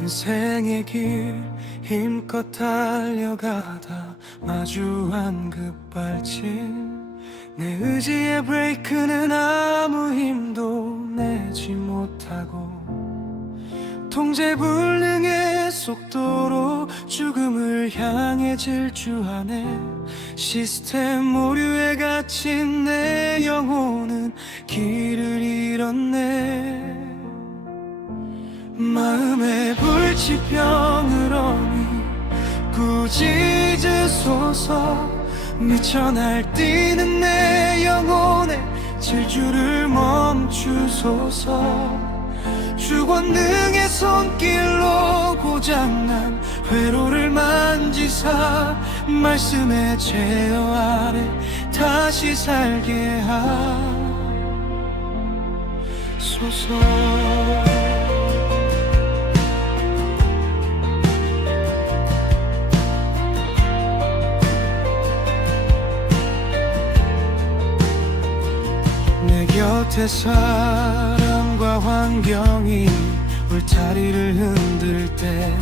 인생의 길 힘껏 달려가다 마주한 급발진 내 의지의 브레이크는 아무 힘도 내지 못하고 통제불능의 속도로 죽음을 향해 질주하네 시스템 오류에 갇힌 내 영혼은 길을 잃었네 마음에 불치병을 어미 꾸짖으소서 미쳐 날뛰는 내 영혼의 질주를 멈추소서. 주권능의 손길로 고장난 회로를 만지사 말씀의 제어 아래 다시 살게 하소서 곁에 사람과 환경이 울타리를 흔들 때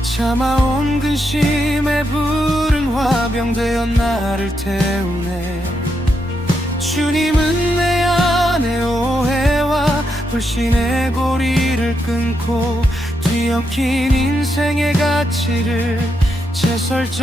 참아온 근심에 부른 화병 되어 나를 태우네. 주님은 내 안에 오해와 불신의 고리를 끊고 뒤엉킨 인생의 가치를 재설정하시네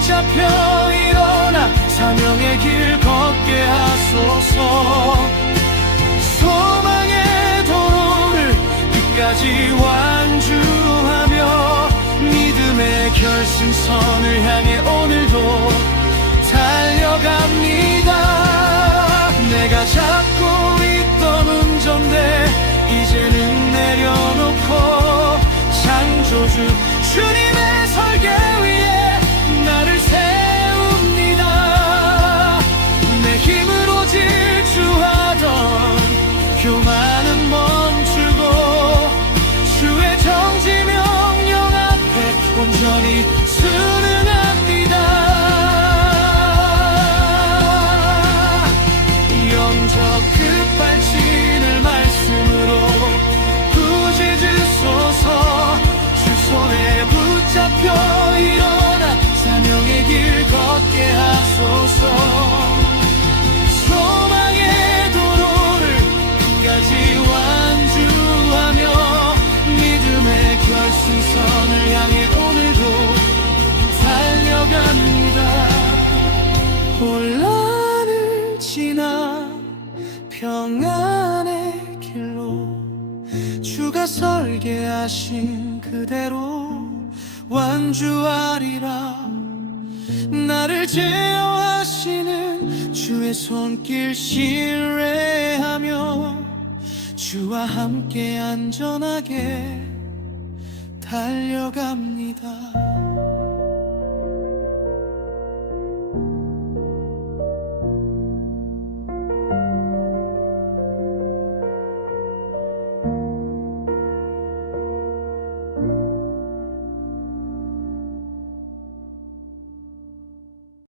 붙잡혀 일어나 사명의 길 걷게 하소서. 소망의 도로를 끝까지 완주하며 믿음의 결승선을 향해 오늘도 달려갑니다. 내가 잡고 있던 운전대 이제는 내려놓고 창조주 주님의 설계 붙잡혀 일어나 사명의 길 걷게 하소서. 소망의 도로를 끝까지 완주하며 믿음의 결승선을 향해 오늘도 달려갑니다. 혼란을 지나 평안의 길로 주가 설계하신 그대로 완주하리라 나를 제어하시는 주의 손길 신뢰하며 주와 함께 안전하게 달려갑니다.